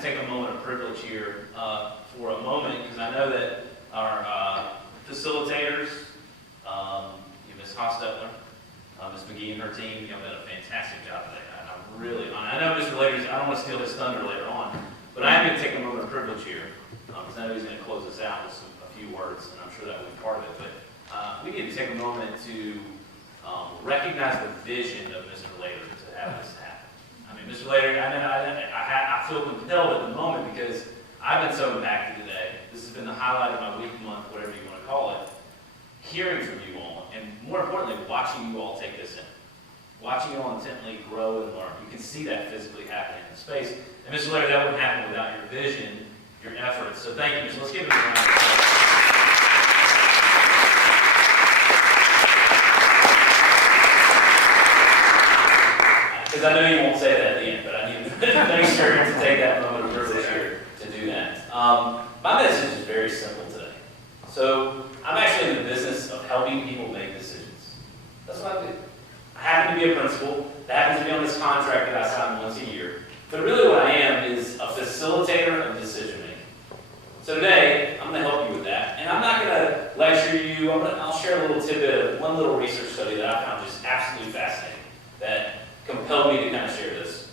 to take a moment of privilege here for a moment, because I know that our facilitators, Ms. Hostetler, Ms. McGee and her team, done a fantastic job today. I know Mr. Layers, I don't want to steal his thunder later on, but I am going to take a moment of privilege here, because I know he's going to close us out with a few words, and I'm sure that will be part of it. But we need to take a moment to recognize the vision of Mr. Later to have this happen. I mean, Mr. Later, I feel compelled at the moment because I've been so impacted today. This has been the highlight of my week, month, whatever you want to call it. Hearing from you all, and more importantly, watching you all take this in. Watching you all intently grow and learn. You can see that physically happening in space. And Mr. Laird, that wouldn't happen without your vision, your efforts. So thank you, Mr. Let's give him a round of applause. Because I know you won't say that at the end, but I need to make sure to take that moment of privilege here to do that. My message is very simple today. So I'm actually in the business of helping people make decisions. That's what I do. I happen to be a principal that happens to be on this contract that I sign once a year. But really what I am is a facilitator of decision making. So today, I'm going to help you with that. And I'm not going to lecture you. I'll share a little tidbit of one little research study that I found just absolutely fascinating that compelled me to kind of share this.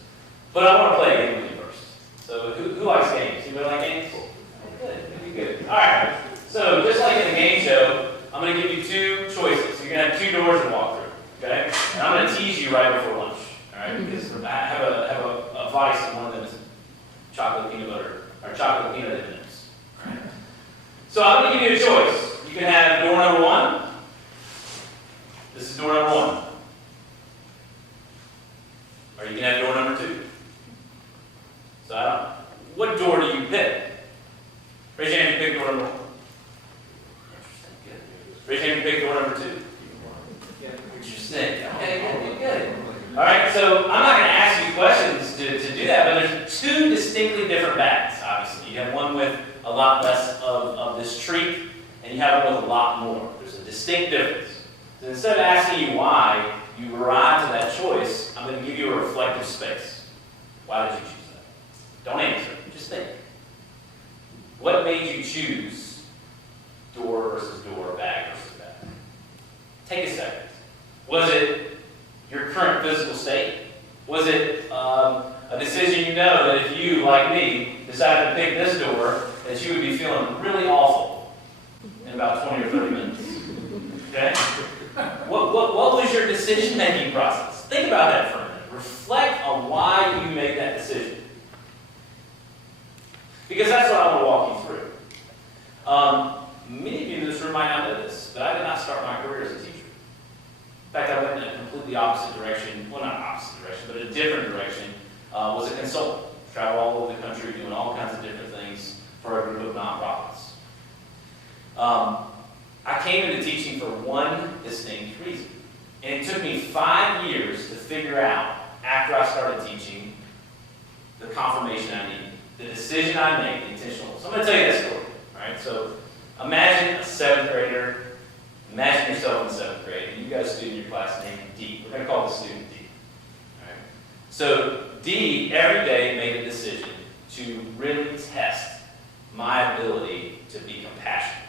But I want to play a game with you first. So who likes games? Anybody like games? Good. That'd be good. All right. So just like in a game show, I'm going to give you two choices. You're going to have two doors to walk through. Okay? And I'm going to tease you right before lunch. All right? Because I have a vice, and one of them is chocolate peanut butter, or chocolate peanut M&Ms. All right? So I'm going to give you a choice. You can have door number one. This is door number one. Or you can have door number two. So what door do you pick? Raise your hand if you pick door number one. Interesting. Good. Raise your hand if you pick door number two. Interesting. Okay, good. All right, so I'm not going to ask you questions to do that, but there's two distinctly different bags, obviously. You have one with a lot less of this treat, and you have one with a lot more. There's a distinct difference. So instead of asking you why you arrived to that choice, I'm going to give you a reflective space. Why did you choose that? Don't answer. Just think. What made you choose door versus door, bag versus bag? Take a second. Was it your current physical state? Was it a decision you know that if you, like me, decided to pick this door, that you would be feeling really awful in about 20 or 30 minutes? Okay? What was your decision-making process? Think about that for a minute. Reflect on why you made that decision. Because that's what I want to walk you through. Many of you in this room might not know this, but I did not start my career as a teacher. In fact, I went in a completely opposite direction. Well, not opposite direction, but a different direction. Was a consultant. Traveled all over the country doing all kinds of different things for a group of nonprofits. I came into teaching for one distinct reason. And it took me 5 years to figure out, after I started teaching, the confirmation I needed. The decision I made, the intentional. So I'm going to tell you that story. All right? So imagine a 7th grader. Imagine yourself in 7th grade, and you got a student in your class named D. We're going to call the student D. All right? So D, every day, made a decision to really test my ability to be compassionate.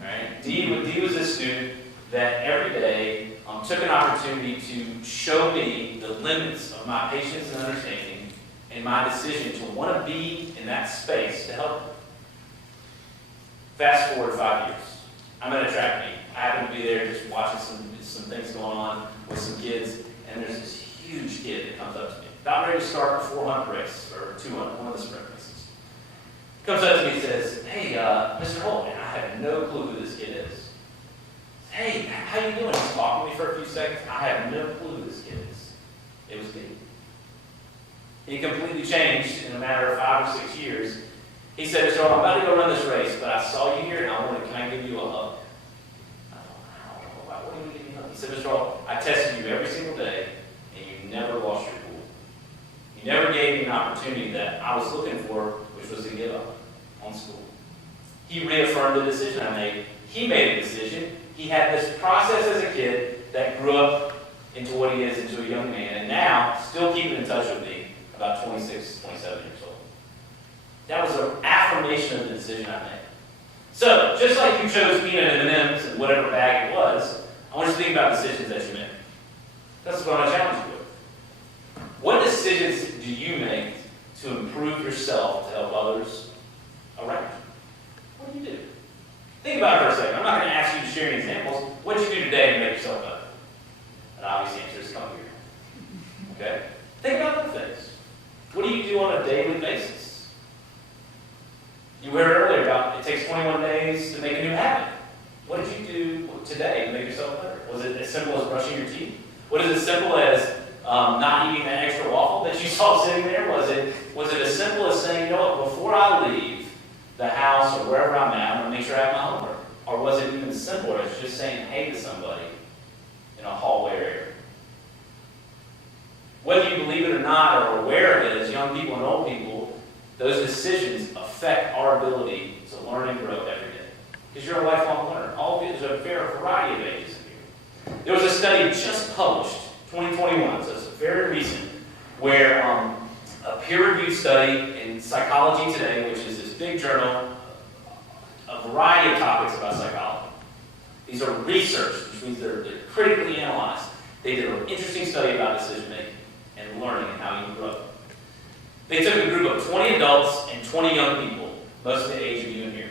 Right? D was a student that every day took an opportunity to show me the limits of my patience and understanding and my decision to want to be in that space to help them. Fast forward 5 years. I'm at a track meet. I happen to be there just watching some things going on with some kids, and there's this huge kid that comes up to me, about ready to start a 400 race, or 200, one of the sprint races. Comes up to me and says, "Hey, Mr. Holt," and I have no clue who this kid is. "Hey, how you doing?" He's talking to me for a few seconds. I have no clue who this kid is. It was me. He completely changed in a matter of 5 or 6 years. He said, "Mr. Holt, I'm about to go run this race, but I saw you here, and can I give you a hug?" I thought, "Wow, what do you mean give me a hug?" He said, "Mr. Holt, I tested you every single day, and you never lost your cool. You never gave me an opportunity that I was looking for, which was to give up on school." He reaffirmed the decision I made. He made a decision. He had this process as a kid that grew up into what he is, into a young man, and now still keeping in touch with me, about 26, 27 years old. That was an affirmation of the decision I made. So, just like you chose peanut M&Ms and whatever bag it was, I want you to think about decisions that you make. That's what I challenge you with. What decisions do you make to improve yourself to help others around you? What do you do? Think about it for a second. I'm not going to ask you to share any examples. What did you do today to make yourself better? An obvious answer is come here. Okay? Think about other things. What do you do on a daily basis? You heard earlier about it takes 21 days to make a new habit. What did you do today to make yourself better? Was it as simple as brushing your teeth? Was it as simple as not eating that extra waffle that you saw sitting there? Was it as simple as saying, you know what, before I leave the house or wherever I'm at, I'm going to make sure I have my homework? Or was it even simpler as just saying hey to somebody in a hallway area? Whether you believe it or not, or aware of it, as young people and old people, those decisions affect our ability to learn and grow every day. Because you're a lifelong learner. All of it is a variety of ages in here. There was a study just published, 2021, so it's very recent, where a peer-reviewed study in Psychology Today, which is this big journal, a variety of topics about psychology. These are researched, which means they're critically analyzed. They did an interesting study about decision-making and learning and how you grow. They took a group of 20 adults and 20 young people, most of the age of you in here,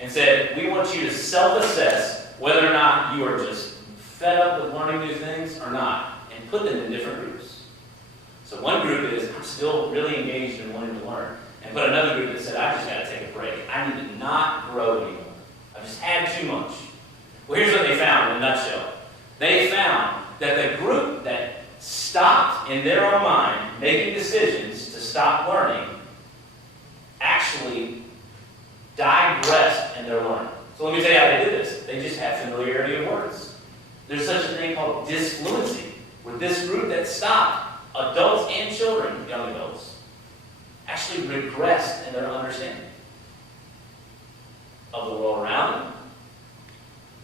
and said, we want you to self-assess whether or not you are just fed up with learning new things or not, and put them in different groups. So one group is, I'm still really engaged in wanting to learn, and put another group that said, I just got to take a break. I need to not grow anymore. I've just had too much. Well, here's what they found in a nutshell. They found that the group that stopped in their own mind making decisions to stop learning actually digressed in their learning. So let me tell you how they did this. They just had familiarity of words. There's such a thing called disfluency, where this group that stopped, adults and children, young adults, actually regressed in their understanding of the world around them,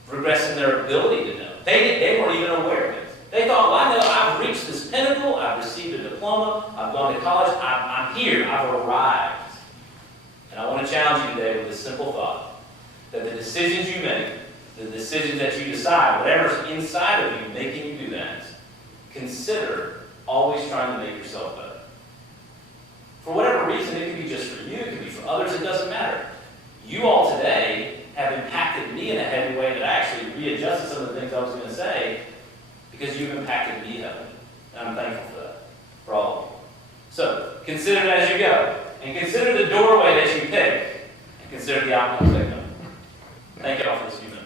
regressed in their ability to know. They weren't even aware of it. They thought, well, I know I've reached this pinnacle, I've received a diploma, I've gone to college, I'm here, I've arrived. And I want to challenge you today with this simple thought, that the decisions you make, the decisions that you decide, whatever's inside of you making you do that, consider always trying to make yourself better. For whatever reason, it can be just for you, it can be for others, it doesn't matter. You all today have impacted me in a heavy way that I actually readjusted some of the things I was going to say because you've impacted me heavily. And I'm thankful for that, for all of you. So, consider it as you go. And consider the doorway that you take. And consider the outcomes that come. Thank you all for this few minutes.